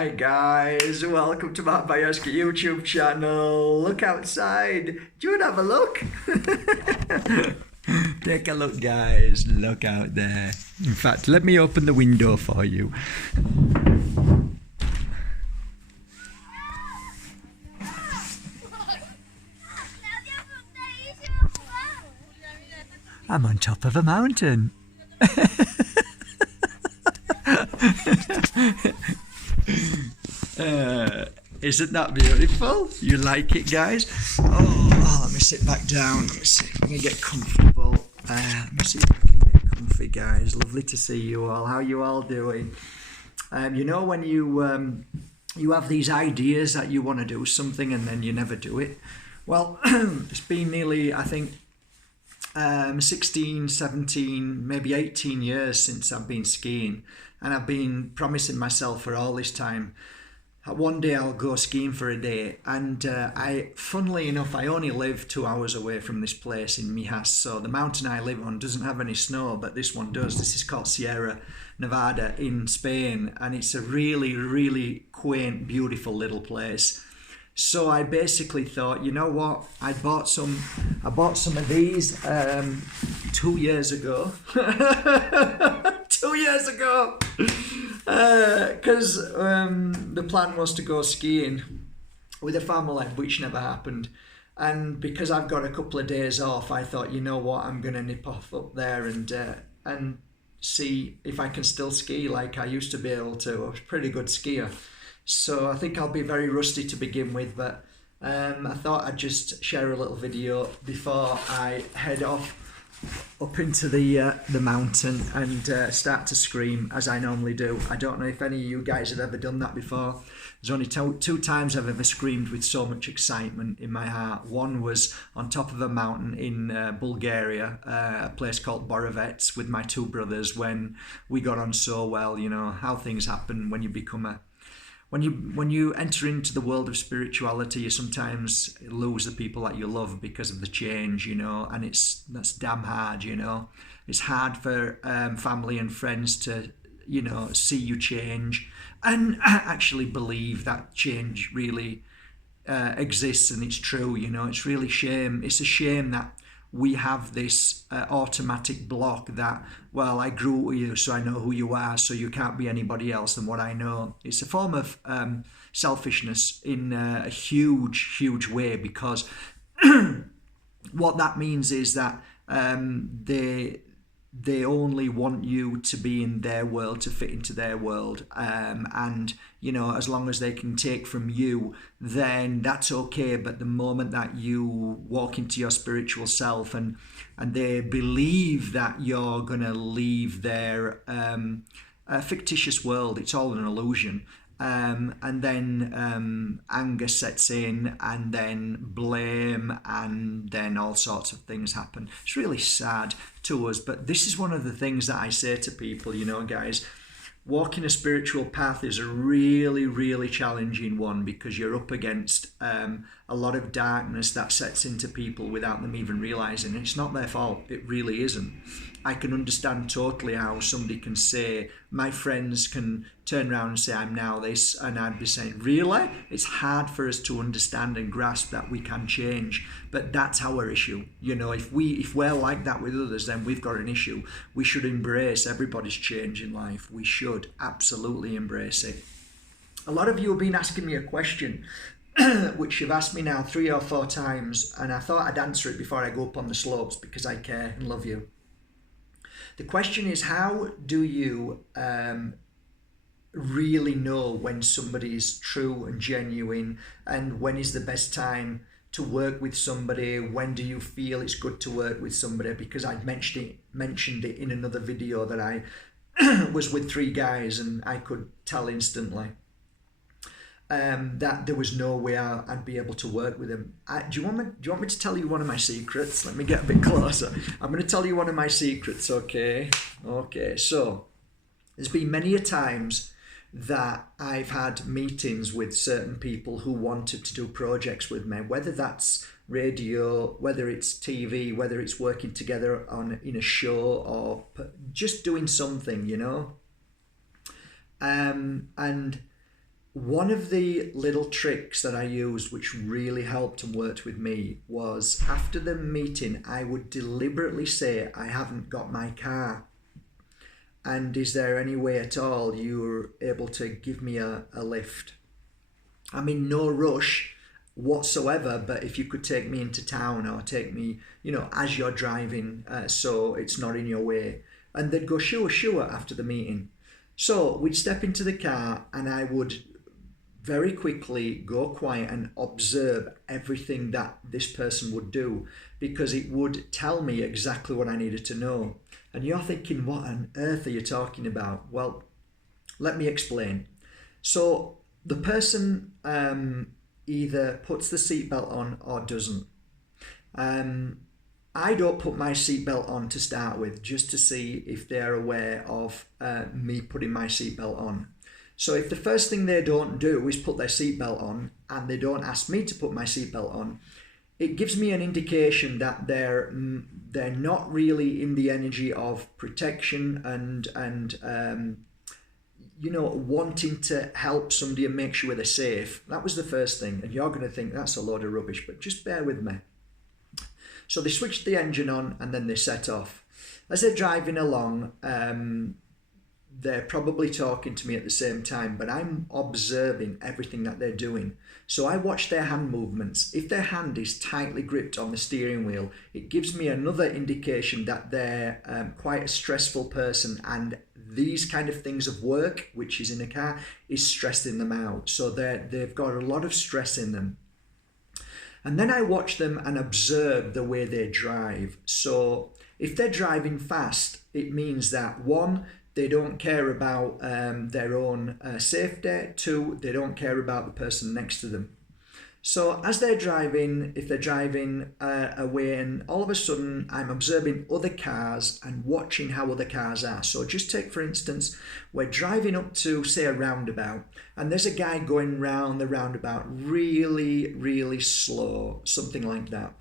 Hi guys, welcome to my Bajerski YouTube channel. Look outside. Do you want to have a look? Take a look guys, look out there. In fact, let me open the window for you. I'm on top of a mountain. Isn't that beautiful? You like it, guys? Oh, let me sit back down. Let me see if I can get comfortable. Let me see if I can get comfy, guys. Lovely to see you all. How you all doing? You know when you have these ideas that you want to do something and then you never do it? Well, it's been nearly, I think, 16, 17, maybe 18 years since I've been skiing, and I've been promising myself for all this time one day I'll go skiing for a day. And funnily enough, I only live 2 hours away from this place in Mijas, so the mountain I live on doesn't have any snow, but this one does. This is called Sierra Nevada in Spain, and it's a really, really quaint, beautiful little place. So I basically thought, you know what? I bought some of these 2 years ago. 2 years ago, because the plan was to go skiing with a family, which never happened. And because I've got a couple of days off, I thought, you know what? I'm gonna nip off up there and see if I can still ski like I used to be able to. I was a pretty good skier. So I think I'll be very rusty to begin with, but I thought I'd just share a little video before I head off up into the mountain and start to scream as I normally do. I don't know if any of you guys have ever done that before. There's only two times I've ever screamed with so much excitement in my heart. One was on top of a mountain in Bulgaria, a place called Moldavite, with my two brothers when we got on so well. You know how things happen when you become when you enter into the world of spirituality, you sometimes lose the people that you love because of the change, you know, and that's damn hard, you know. It's hard for family and friends to, you know, see you change and actually believe that change really exists and it's true, you know. It's really shame. It's a shame that we have this automatic block that, well, I grew with you, so I know who you are, so you can't be anybody else than what I know. It's a form of selfishness in a huge, huge way, because what that means is that they only want you to be in their world, to fit into their world, and you know, as long as they can take from you, then that's okay. But the moment that you walk into your spiritual self and they believe that you're gonna leave their fictitious world, it's all an illusion. And then anger sets in, and then blame, and then all sorts of things happen. It's really sad to us, but this is one of the things that I say to people, you know, guys, walking a spiritual path is a really, really challenging one, because you're up against a lot of darkness that sets into people without them even realizing it. It's not their fault. It really isn't. I can understand totally how somebody can say, my friends can turn around and say, I'm now this, and I'd be saying, really? It's hard for us to understand and grasp that we can change, but that's our issue. You know, if we're like that with others, then we've got an issue. We should embrace everybody's change in life. We should absolutely embrace it. A lot of you have been asking me a question, which you've asked me now 3 or 4 times, and I thought I'd answer it before I go up on the slopes, because I care and love you. The question is, how do you really know when somebody is true and genuine, and when is the best time to work with somebody? When do you feel it's good to work with somebody? Because I mentioned it in another video that I was with 3 guys, and I could tell instantly that there was no way I'd be able to work with them. Do you want me to tell you one of my secrets? Let me get a bit closer. I'm going to tell you one of my secrets, okay? Okay, so there's been many a times that I've had meetings with certain people who wanted to do projects with me, whether that's radio, whether it's TV, whether it's working together in a show, or just doing something, you know. And One of the little tricks that I used, which really helped and worked with me, was after the meeting, I would deliberately say, I haven't got my car. And is there any way at all you're able to give me a lift? I'm in no rush whatsoever, but if you could take me into town or take me, as you're driving, so it's not in your way. And they'd go, sure, after the meeting. So we'd step into the car and I would very quickly go quiet and observe everything that this person would do, because it would tell me exactly what I needed to know. And you're thinking, what on earth are you talking about? Well, let me explain. So the person either puts the seatbelt on or doesn't. I don't put my seatbelt on to start with, just to see if they're aware of me putting my seatbelt on. So if the first thing they don't do is put their seatbelt on and they don't ask me to put my seatbelt on, it gives me an indication that they're not really in the energy of protection and wanting to help somebody and make sure they're safe. That was the first thing, and you're going to think that's a load of rubbish, but just bear with me. So they switched the engine on and then they set off. As they're driving along, they're probably talking to me at the same time, but I'm observing everything that they're doing. So I watch their hand movements. If their hand is tightly gripped on the steering wheel, it gives me another indication that they're quite a stressful person, and these kind of things of work, which is in a car, is stressing them out. So they've got a lot of stress in them. And then I watch them and observe the way they drive. So if they're driving fast, it means that one, they don't care about their own safety. Two, they don't care about the person next to them. So as they're driving, if they're driving away, and all of a sudden I'm observing other cars and watching how other cars are. So just take, for instance, we're driving up to, say, a roundabout, and there's a guy going round the roundabout really, really slow, something like that.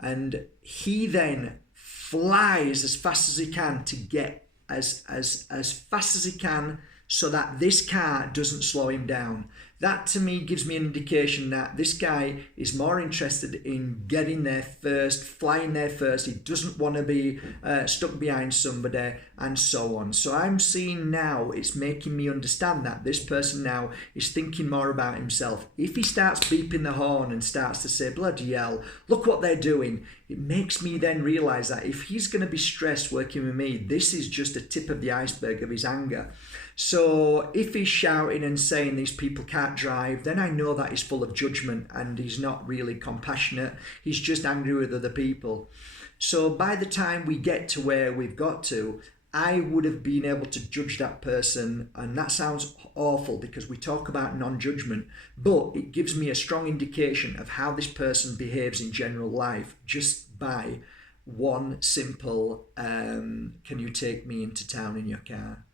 And he then flies as fast as he can to get as fast as he can so that this car doesn't slow him down. That to me gives me an indication that this guy is more interested in getting there first, flying there first. He doesn't want to be stuck behind somebody, and so on. So I'm seeing now, it's making me understand that this person now is thinking more about himself. If he starts beeping the horn and starts to say, bloody hell, look what they're doing, it makes me then realise that if he's going to be stressed working with me, this is just a tip of the iceberg of his anger. So if he's shouting and saying these people can't drive, then I know that he's full of judgment and he's not really compassionate. He's just angry with other people. So by the time we get to where we've got to, I would have been able to judge that person. And that sounds awful because we talk about non-judgment, but it gives me a strong indication of how this person behaves in general life just by one simple, can you take me into town in your car?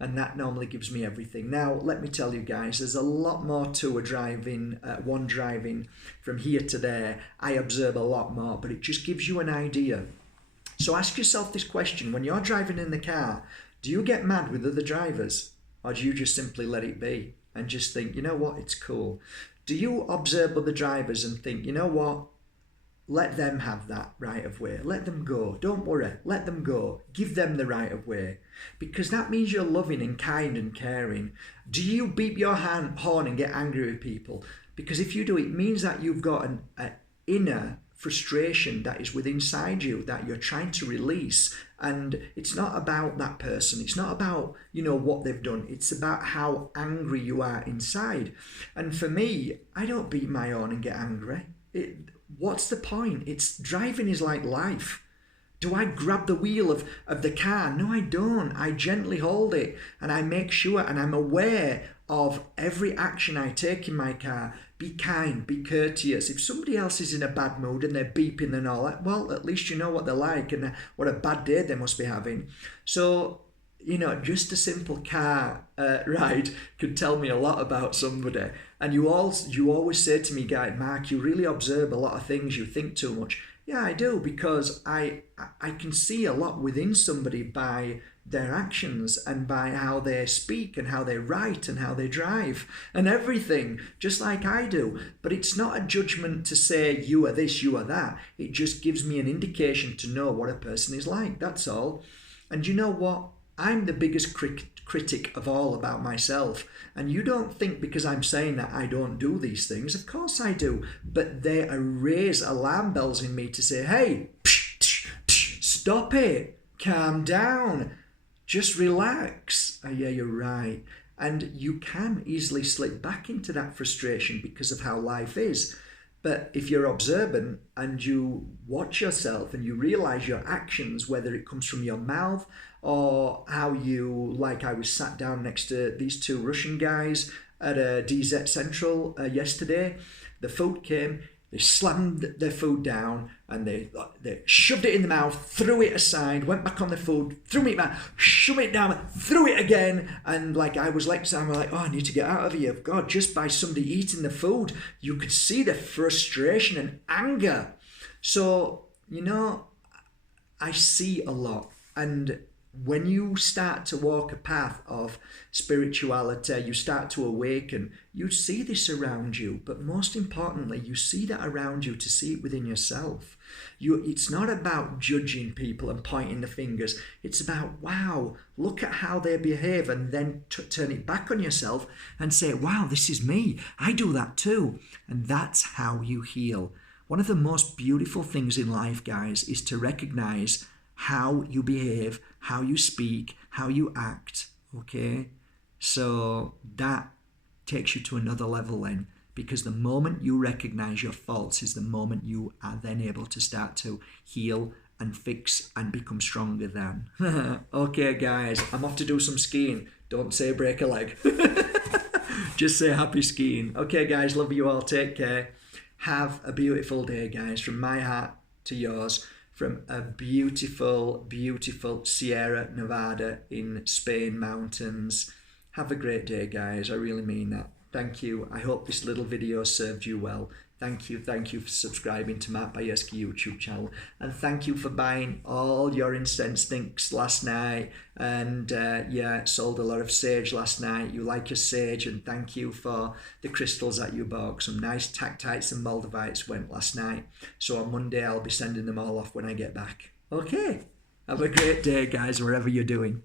And that normally gives me everything. Now, let me tell you guys, there's a lot more to driving from here to there. I observe a lot more, but it just gives you an idea. So ask yourself this question. When you're driving in the car, do you get mad with other drivers? Or do you just simply let it be and just think, you know what, it's cool? Do you observe other drivers and think, you know what, let them have that right of way. Let them go. Don't worry. Let them go. Give them the right of way. Because that means you're loving and kind and caring. Do you beep your horn and get angry with people? Because if you do, it means that you've got an inner frustration that is within inside you that you're trying to release. And it's not about that person. It's not about, what they've done. It's about how angry you are inside. And for me, I don't beat my horn and get angry. What's the point? Driving is like life. Do I grab the wheel of the car? No, I don't. I gently hold it and I make sure, and I'm aware of every action I take in my car. Be kind, be courteous. If somebody else is in a bad mood and they're beeping and all that, well, at least you know what they're like and what a bad day they must be having. So, just a simple car ride could tell me a lot about somebody. And you always say to me, Guy, Mark, you really observe a lot of things. You think too much. Yeah, I do, because I can see a lot within somebody by their actions and by how they speak and how they write and how they drive and everything, just like I do. But it's not a judgment to say you are this, you are that. It just gives me an indication to know what a person is like, that's all. And you know what? I'm the biggest critic of all about myself. And you don't think because I'm saying that I don't do these things. Of course I do. But they raise alarm bells in me to say, hey, stop it. Calm down. Just relax. Oh, yeah, you're right. And you can easily slip back into that frustration because of how life is. But if you're observant and you watch yourself and you realize your actions, whether it comes from your mouth or how you, like I was sat down next to these two Russian guys at a DZ Central yesterday, the food came, they slammed their food down and they shoved it in the mouth, threw it aside, went back on the food, threw it back, shoved it down, threw it again. And like I was like, I'm like, oh, I need to get out of here. God, just by somebody eating the food, you could see the frustration and anger. So, you know, I see a lot. And when you start to walk a path of spirituality, you start to awaken, you see this around you. But most importantly, you see that around you to see it within yourself. It's not about judging people and pointing the fingers. It's about, wow, look at how they behave, and then turn it back on yourself and say, wow, this is me. I do that too. And that's how you heal. One of the most beautiful things in life, guys, is to recognize how you behave, how you speak, how you act, okay? So that takes you to another level then, because the moment you recognize your faults is the moment you are then able to start to heal and fix and become stronger then. Okay, guys, I'm off to do some skiing. Don't say break a leg. Just say happy skiing. Okay, guys, love you all. Take care. Have a beautiful day, guys, from my heart to yours. From a beautiful, beautiful Sierra Nevada in Spain mountains. Have a great day, guys. I really mean that. Thank you. I hope this little video served you well. Thank you for subscribing to my Bajerski YouTube channel. And thank you for buying all your incense sticks last night. And yeah, sold a lot of sage last night. You like your sage, and thank you for the crystals that you bought. Some nice tactites and Moldavites went last night. So on Monday, I'll be sending them all off when I get back. Okay. Have a great day, guys, wherever you're doing.